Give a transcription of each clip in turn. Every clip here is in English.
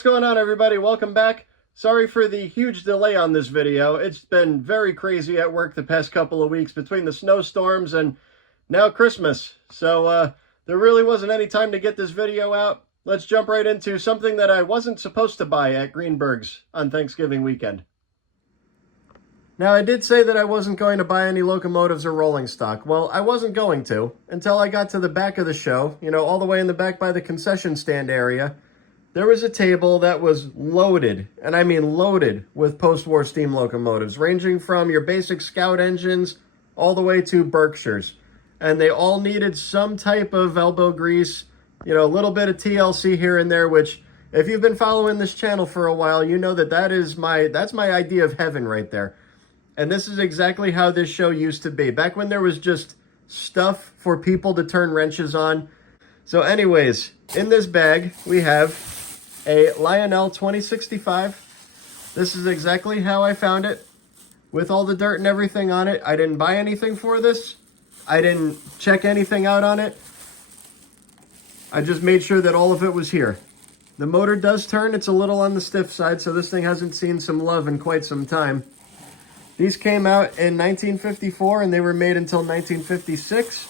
What's going on, everybody? Welcome back. Sorry for the huge delay on this video. It's been very crazy at work the past couple of weeks between the snowstorms and now Christmas. So there really wasn't any time to get this video out. Let's jump right into something that I wasn't supposed to buy at Greenberg's on Thanksgiving weekend. Now, I did say that I wasn't going to buy any locomotives or rolling stock. Well, I wasn't going to until I got to the back of the show, all the way in the back by the concession stand area. There was a table that was loaded, and I mean loaded, with post-war steam locomotives, ranging from your basic Scout engines all the way to Berkshires. And they all needed some type of elbow grease, a little bit of TLC here and there, which, if you've been following this channel for a while, you know that that's my idea of heaven right there. And this is exactly how this show used to be, back when there was just stuff for people to turn wrenches on. So anyways, in this bag, we have a Lionel 2065. This is exactly how I found it, with all the dirt and everything on it. I didn't buy anything for this. I didn't check anything out on it. I just made sure that all of it was here. The motor does turn. It's a little on the stiff side, so this thing hasn't seen some love in quite some time. These came out in 1954, and they were made until 1956.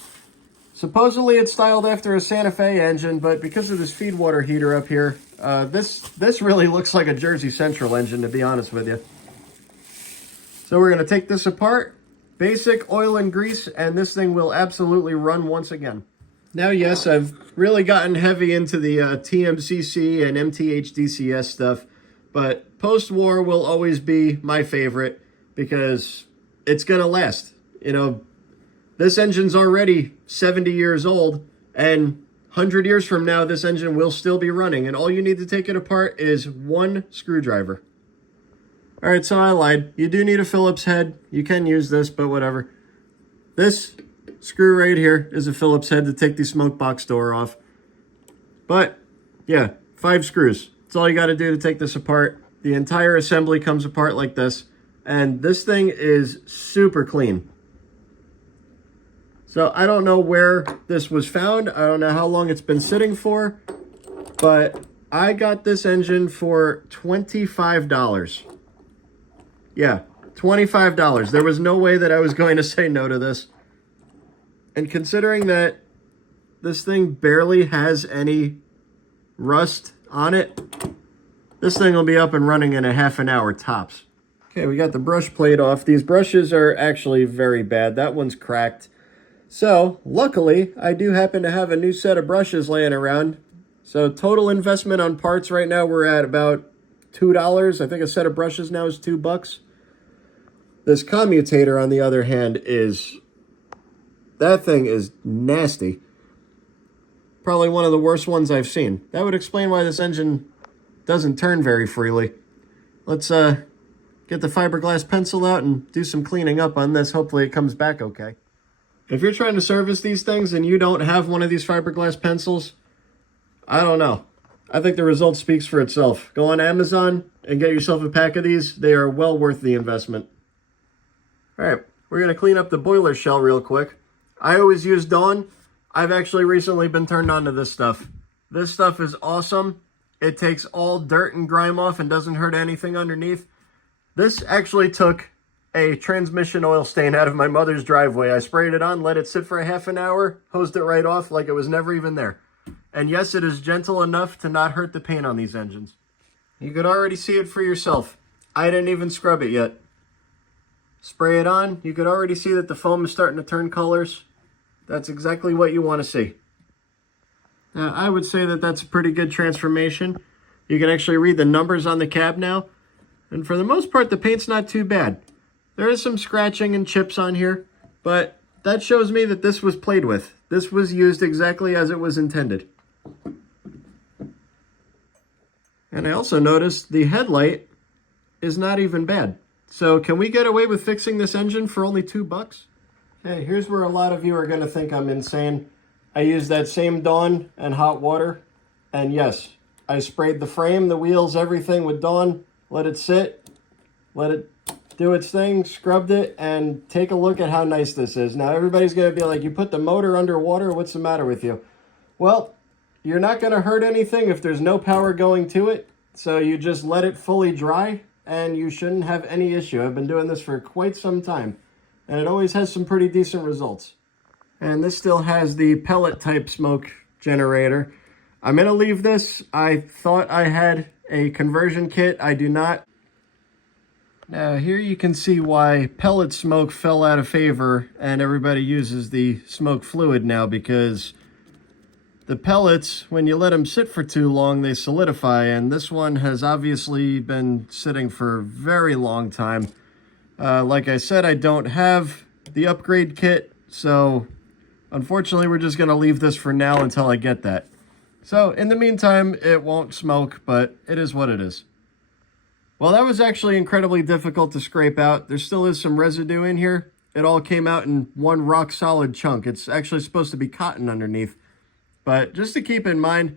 Supposedly it's styled after a Santa Fe engine, but because of this feed water heater up here, this really looks like a Jersey Central engine, to be honest with you. So we're going to take this apart, basic oil and grease, and this thing will absolutely run once again. Now, yes, I've really gotten heavy into the TMCC and MTHDCS stuff, but post-war will always be my favorite because it's going to last. This engine's already 70 years old, and 100 years from now, this engine will still be running, and all you need to take it apart is one screwdriver. All right, so I lied. You do need a Phillips head. You can use this, but whatever. This screw right here is a Phillips head to take the smoke box door off. But, yeah, 5 screws. That's all you got to do to take this apart. The entire assembly comes apart like this, and this thing is super clean. So I don't know where this was found. I don't know how long it's been sitting for, but I got this engine for $25. Yeah, $25. There was no way that I was going to say no to this. And considering that this thing barely has any rust on it, this thing will be up and running in a half an hour tops. Okay, we got the brush plate off. These brushes are actually very bad. That one's cracked. So, luckily, I do happen to have a new set of brushes laying around. So, total investment on parts right now, we're at about $2. I think a set of brushes now is $2. This commutator, on the other hand, that thing is nasty. Probably one of the worst ones I've seen. That would explain why this engine doesn't turn very freely. Let's get the fiberglass pencil out and do some cleaning up on this. Hopefully it comes back okay. If you're trying to service these things and you don't have one of these fiberglass pencils, I don't know. I think the result speaks for itself. Go on Amazon and get yourself a pack of these. They are well worth the investment. All right, we're going to clean up the boiler shell real quick. I always use Dawn. I've actually recently been turned on to this stuff. This stuff is awesome. It takes all dirt and grime off and doesn't hurt anything underneath. This actually took a transmission oil stain out of my mother's driveway. I sprayed it on, let it sit for a half an hour, hosed it right off like it was never even there. And yes, it is gentle enough to not hurt the paint on these engines. You could already see it for yourself. I didn't even scrub it yet. Spray it on, you could already see that the foam is starting to turn colors. That's exactly what you want to see. Now, I would say that that's a pretty good transformation. You can actually read the numbers on the cab now. And for the most part, the paint's not too bad. There is some scratching and chips on here, but that shows me that this was played with. This was used exactly as it was intended. And I also noticed the headlight is not even bad. So can we get away with fixing this engine for only $2? Hey, here's where a lot of you are going to think I'm insane. I used that same Dawn and hot water. And yes, I sprayed the frame, the wheels, everything with Dawn. Let it sit. Let it do its thing, scrubbed it, and take a look at how nice this is. Now, everybody's going to be like, you put the motor underwater? What's the matter with you? Well, you're not going to hurt anything if there's no power going to it. So you just let it fully dry and you shouldn't have any issue. I've been doing this for quite some time and it always has some pretty decent results. And this still has the pellet type smoke generator. I'm going to leave this. I thought I had a conversion kit. I do not. Now here you can see why pellet smoke fell out of favor and everybody uses the smoke fluid now, because the pellets, when you let them sit for too long, they solidify, and this one has obviously been sitting for a very long time. Like I said, I don't have the upgrade kit, so unfortunately we're just going to leave this for now until I get that. So in the meantime, it won't smoke, but it is what it is. Well, that was actually incredibly difficult to scrape out. There still is some residue in here. It all came out in one rock solid chunk. It's actually supposed to be cotton underneath. But just to keep in mind,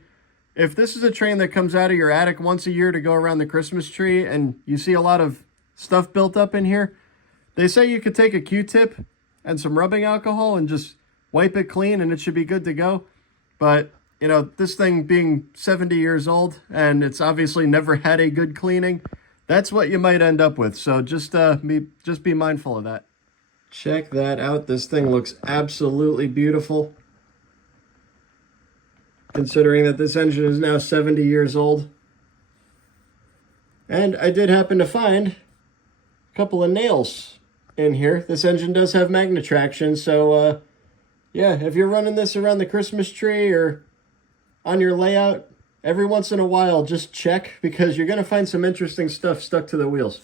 if this is a train that comes out of your attic once a year to go around the Christmas tree and you see a lot of stuff built up in here, they say you could take a Q-tip and some rubbing alcohol and just wipe it clean and it should be good to go. But, you know, this thing being 70 years old and it's obviously never had a good cleaning, that's what you might end up with. So just be mindful of that. Check that out. This thing looks absolutely beautiful, considering that this engine is now 70 years old. And I did happen to find a couple of nails in here. This engine does have magnet traction, so yeah, if you're running this around the Christmas tree or on your layout, every once in a while, just check, because you're going to find some interesting stuff stuck to the wheels.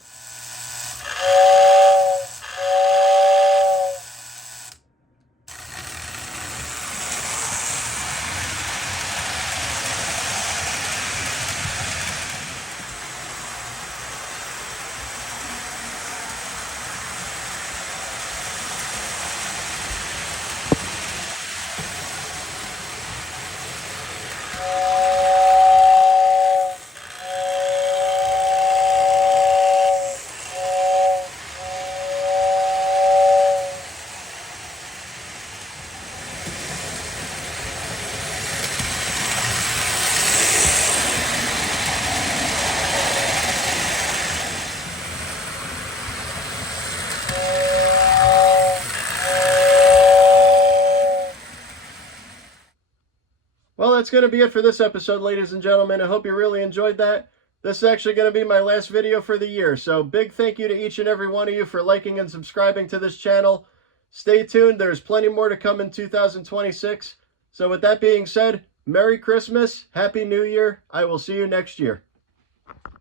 Well, that's going to be it for this episode, ladies and gentlemen. I hope you really enjoyed that. This is actually going to be my last video for the year, so big thank you to each and every one of you for liking and subscribing to this channel. Stay tuned. There's plenty more to come in 2026. So with that being said, Merry Christmas, Happy New Year. I will see you next year.